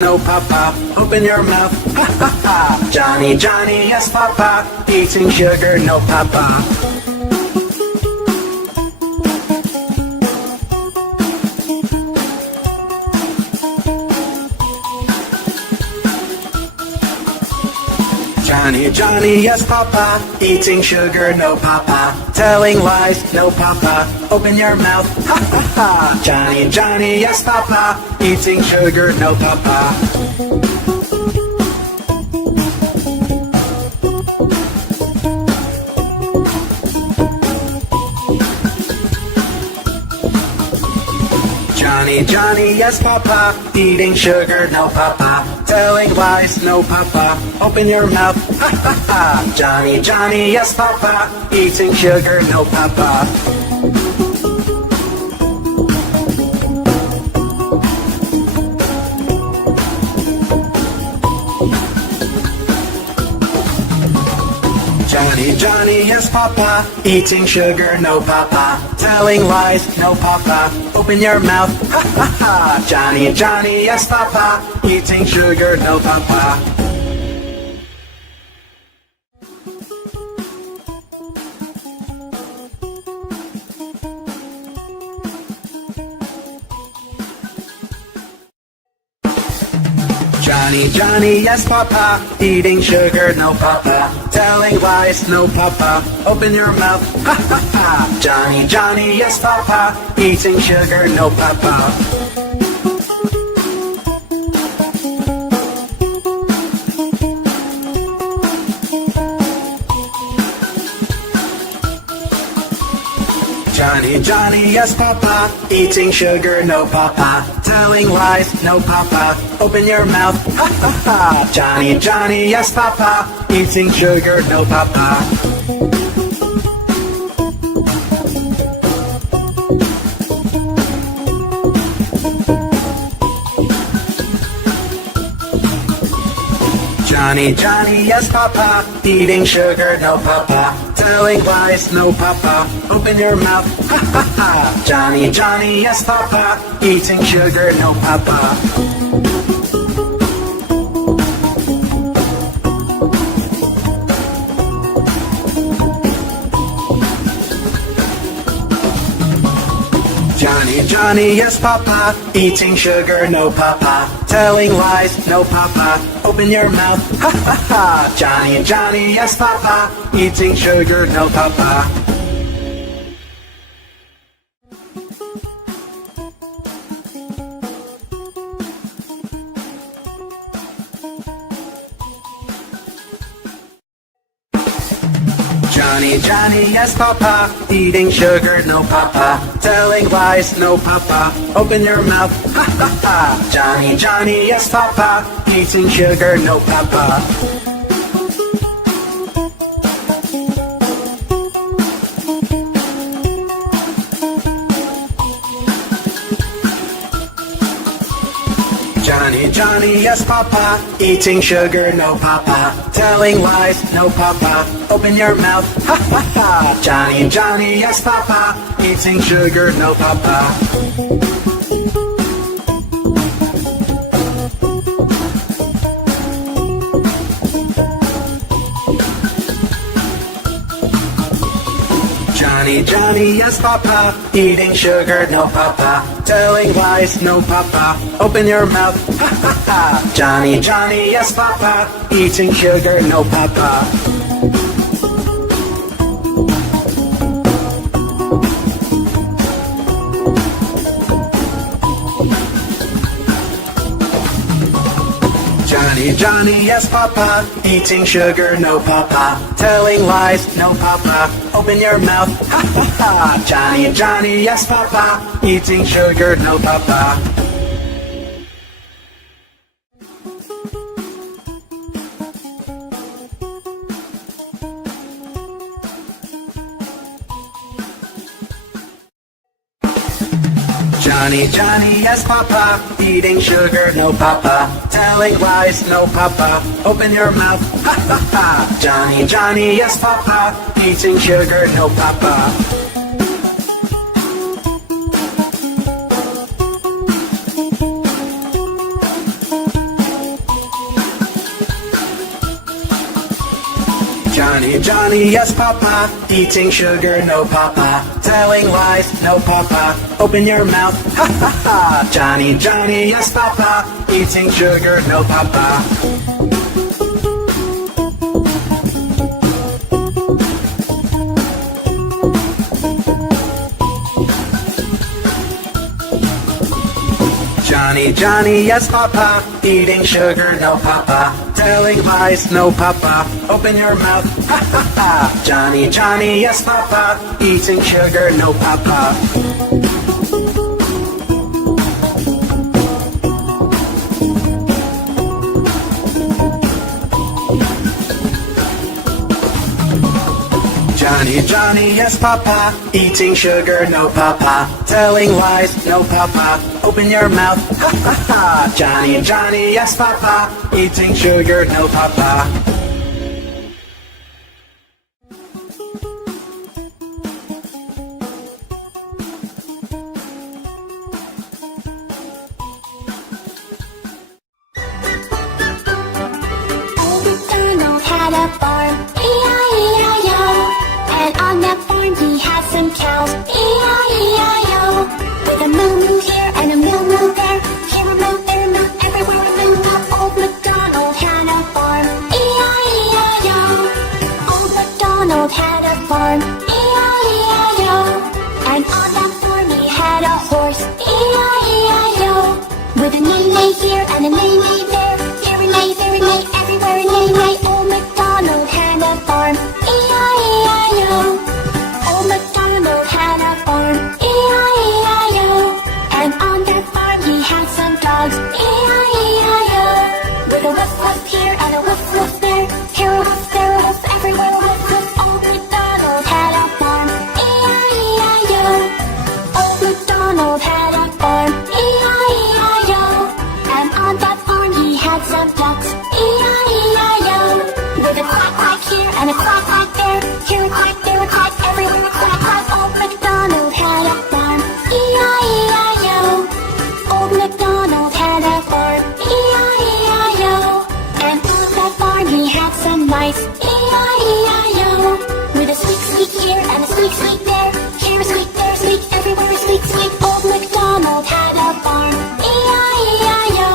No papa, open your mouth, ha ha ha. Johny Johny, yes papa, eating sugar, no papa. Johny Johny, yes papa, eating sugar, no papa. Telling lies, no papa, open your mouth, ha ha ha. Johny Johny, yes papa, eating sugar, no papa. Johny Johny, yes papa, eating sugar, no papa. Telling lies, no papa, open your mouth, ha ha ha. Johny Johny, yes papa, eating sugar, no papa. Johny Johny, yes papa, eating sugar, no papa. Telling lies, no papa, open your mouth, ha ha ha. Johny Johny, yes papa, eating sugar, no papa. Johny Johny, yes papa, eating sugar, no papa. Telling lies, no papa, open your mouth, ha ha ha. Johny Johny, yes papa, eating sugar, no papa. Johny Johny, yes papa, eating sugar, no papa. Telling lies, no papa, open your mouth, ha ha ha. Johny Johny, yes papa, eating sugar, no papa. Johny Johny, yes papa, eating sugar, no papa. Telling lies, no papa, open your mouth, ha ha ha. Johny Johny, yes papa, eating sugar, no papa. Johny Johny, yes papa, eating sugar, no papa. Telling lies, no papa, open your mouth, ha ha ha. Johny Johny, yes papa, eating sugar, no papa. Johny Johny, yes papa, eating sugar, no papa. Telling lies, no papa, open your mouth, ha ha ha. Johny Johny, yes papa, eating sugar, no papa. Johny Johny, yes papa, eating sugar, no papa. Telling lies, no papa, open your mouth, ha ha ha. Johny Johny, yes papa, eating sugar, no papa. Johny Johny, yes papa, eating sugar, no papa. Telling lies, no papa, open your mouth, ha ha ha. Johny Johny, yes papa, eating sugar, no papa. Johny Johny, yes papa, eating sugar, no papa. Telling lies, no papa, open your mouth, ha ha ha. Johny Johny, yes papa, eating sugar, no papa. Johny Johny, yes papa, eating sugar, no papa. Telling lies, no papa, open your mouth, ha ha ha. Johny Johny, yes papa, eating sugar, no papa. Johnny, Johnny, yes, Papa. Eating sugar, no, Papa. Telling lies, no, Papa. Open your mouth, ha ha ha. Johnny, Johnny, yes, Papa. Eating sugar, no, Papa. Johnny, Johnny, yes, Papa. Eating sugar, no, Papa. Telling lies, no, Papa. Open your mouth, ha ha ha. Johnny, Johnny, yes, Papa. Eating sugar, no, Papa. Johnny, Johnny, yes, Papa. Eating sugar, no, Papa. Telling lies, no, Papa. Open your mouth, ha ha ha. Johnny, Johnny, yes, Papa. Eating sugar, no, Papa. Old MacDonald had a farm, E-I-E-I-O. And on that farm he had some cows, E-I-E-I-O. With a moo-moo here and a moo-moo there, here a moo, there a moo, everywhere a moo-moo. Old MacDonald had a farm, E-I-E-I-O. Old MacDonald had a farm, E-I-E-I-O. And on that farm he had a horse, E-I-E-I-O. With a neigh-neigh here and a neigh-neigh there, here a neigh, there a neigh, everywhere a neigh-neigh. Old MacDonald had a farm, E-I-E-I-O. Old MacDonald had a farm, E-I-E-I-O. And on that farm he had some dogs, E-I-E-I-O. With a woof woof here and a woof woof there, here a woof, there a woof, everywhere a woof woof. Old MacDonald had a farm, E-I-E-I-O. Old MacDonald had a farm, E-I-E-I-O. And on that farm he had some ducks, E-I-E-I-O. With a quack quack here and a quack quack there, here a quack, there a quack, everywhere a quack quack. Old MacDonald had a farm, E-I-E-I-O. Old MacDonald had a farm, E-I-E-I-O. And on that farm he had some mice, E-I-E-I-O. With a squeak squeak here and a squeak squeak there, here a squeak, there a squeak, everywhere a squeak squeak. Old MacDonald had a farm, E-I-E-I-O.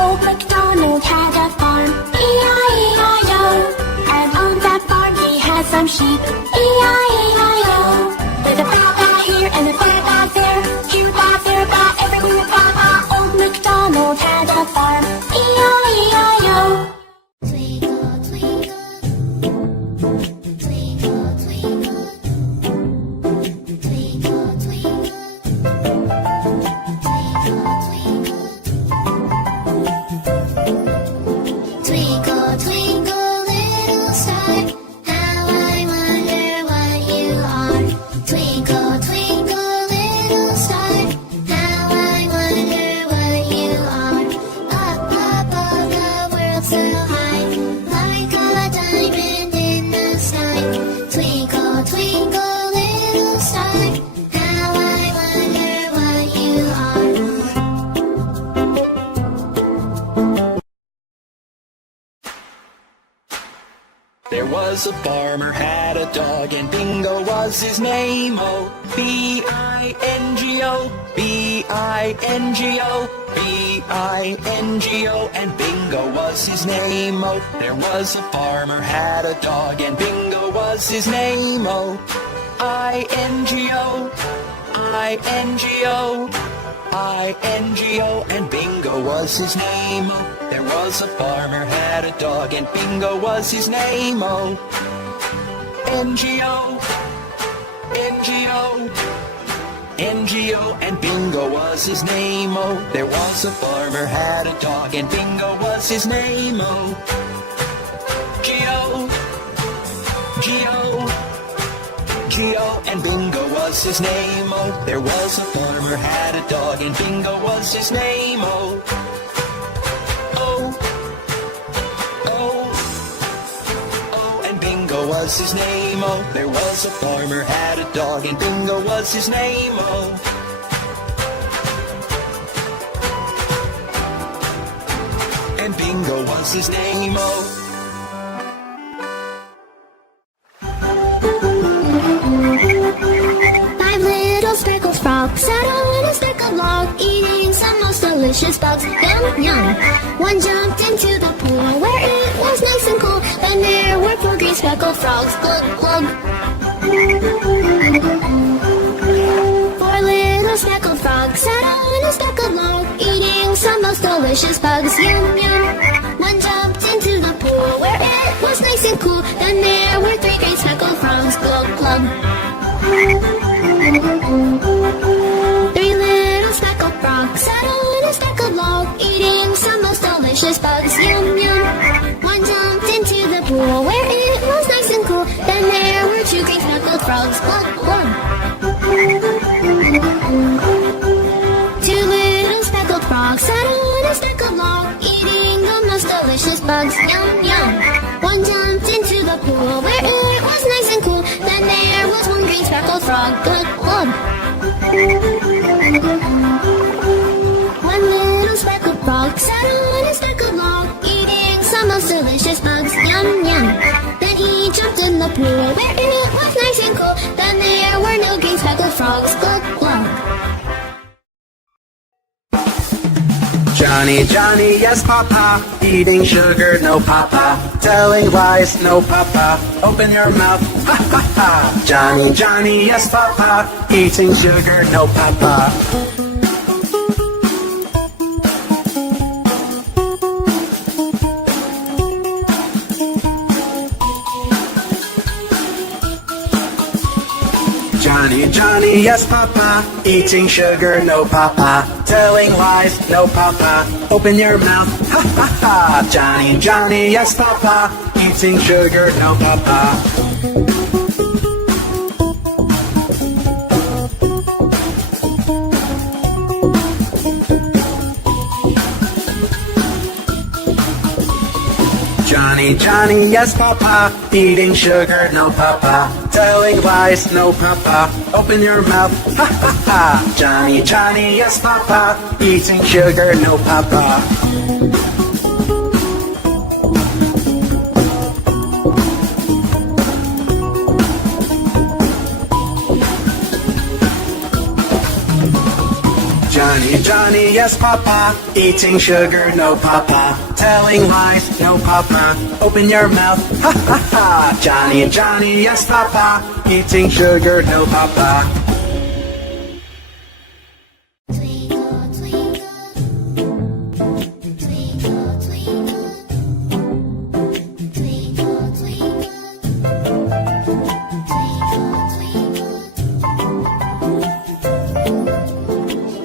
Old MacDonald had a farm, E-I-E-I-O. And on that farm he had some sheep, E-I-E-I-O. With a baa-baa here and a baa-baa there, here a baa, there a baa, everywhere a baa-baa. Old MacDonald had a farm, E-I-E-I-O. Twinkle, twinkle, twinkle, twinkle, twinkle, twinkle, twinkle, twinkle, little star, how I wonder what you are. Twinkle, twinkle, little star, how I wonder what you are. Up above the world so high, like a diamond in the sky. Twinkle, twinkle, little star, how I wonder what you are. There was a farmer had a dog and Bingo was his name. Oh, B-I-N-G-O, B-I-N-G-O, B-I-N-G-O, and Bingo was his name. Oh, there was a farmer had a dog and Bingo was his name. Oh, I-N-G-O, I-N-G-O, I-N-G-O, and Bingo was his name. Oh, there was a farmer had a dog and Bingo was his name. Oh, N-G-O, N-G-O, N-G-O, and Bingo was his name. Oh, there was a farmer had a dog and Bingo was his name. Oh, G-O, G-O, G-O, and Bingo was his name. Oh, there was a farmer had a dog and Bingo was his name. Oh, and Bingo was his name. Oh, there was a farmer had a dog and Bingo was his name. Oh, and Bingo was his name. Oh. delicious bugs. Yum, yum. One jumped into the pool where it was nice and cool. Then there were 4 green speckled frogs. Glug, glug. 4 little speckled frogs sat on a speckled log, eating some most delicious bugs. Yum, yum. One jumped into the pool where it was nice and cool. Then there were 3 green speckled frogs. Glug, glug. 3 little speckled frogs sat on a speckled log, eating some most delicious bugs. Yum, yum. One jumped into the pool where it was nice and cool. Then there were 2 green speckled frogs. Glug, glug. 2 little speckled frogs sat on a speckled log, eating the most delicious bugs. Yum, yum. One jumped into the pool where it was nice and cool. Then there was 1 green speckled frog. Glug, glug. 1 little speckled frog sat on a speckled log, eating some most delicious bugs. Yum, yum. Then he jumped in the pool where it was nice and cool. Then there were no green speckled frogs. Glug, glug. Johnny, Johnny, yes, Papa. Eating sugar, no, Papa. Telling lies, no, Papa. Open your mouth, ha, ha, ha. Johnny, Johnny, yes, Papa. Eating sugar, no, Papa. Johnny, Johnny, yes, Papa. Eating sugar, no, Papa. Telling lies, no, Papa. Open your mouth, ha, ha, ha. Johnny, Johnny, yes, Papa. Eating sugar, no, Papa. Johnny, Johnny, yes, Papa. Eating sugar, no, Papa. Telling lies, no, Papa. Open your mouth, ha, ha, ha. Johnny, Johnny, yes, Papa. Eating sugar, no, Papa. Johnny, Johnny, yes, Papa. Eating sugar, no, Papa. Telling lies, no, Papa. Open your mouth, ha, ha, ha. Johnny, Johnny, yes, Papa. Eating sugar, no, Papa. Twinkle, twinkle, twinkle, twinkle, twinkle, twinkle,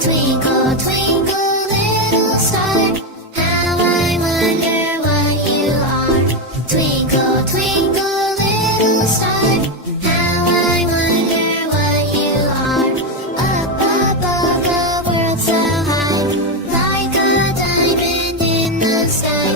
twinkle, twinkle, little star, how I wonder what you are. Twinkle, twinkle, little star, how I wonder what you are. Up above the world so high, like a diamond in the sky.